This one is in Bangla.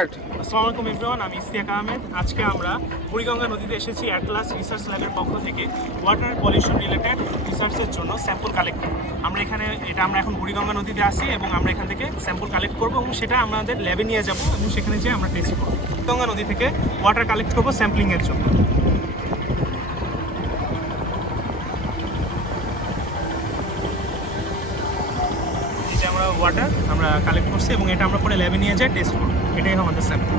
আসসালামু আলাইকুম এভরিওয়ান, আমি ইশতিয়াক আহমেদ। আজকে আমরা বুড়িগঙ্গা নদীতে এসেছি অ্যাটলাস রিসার্চ ল্যাবের পক্ষ থেকে ওয়াটার পলিউশন রিলেটেড রিসার্চের জন্য স্যাম্পল কালেক্ট। আমরা এখন বুড়িগঙ্গা নদীতে আসি এবং আমরা এখান থেকে স্যাম্পল কালেক্ট করবো এবং সেটা আমাদের ল্যাবে নিয়ে যাব এবং সেখানে যেয়ে আমরা টেস্ট করবো। বুড়িগঙ্গা নদী থেকে ওয়াটার কালেক্ট করবো স্যাম্পলিংয়ের জন্য। আমরা ওয়াটার কালেক্ট করছি এবং এটা আমরা পরে ল্যাবে নিয়ে যাই টেস্ট করবো। এটাই আমাদের স্যাম্পল।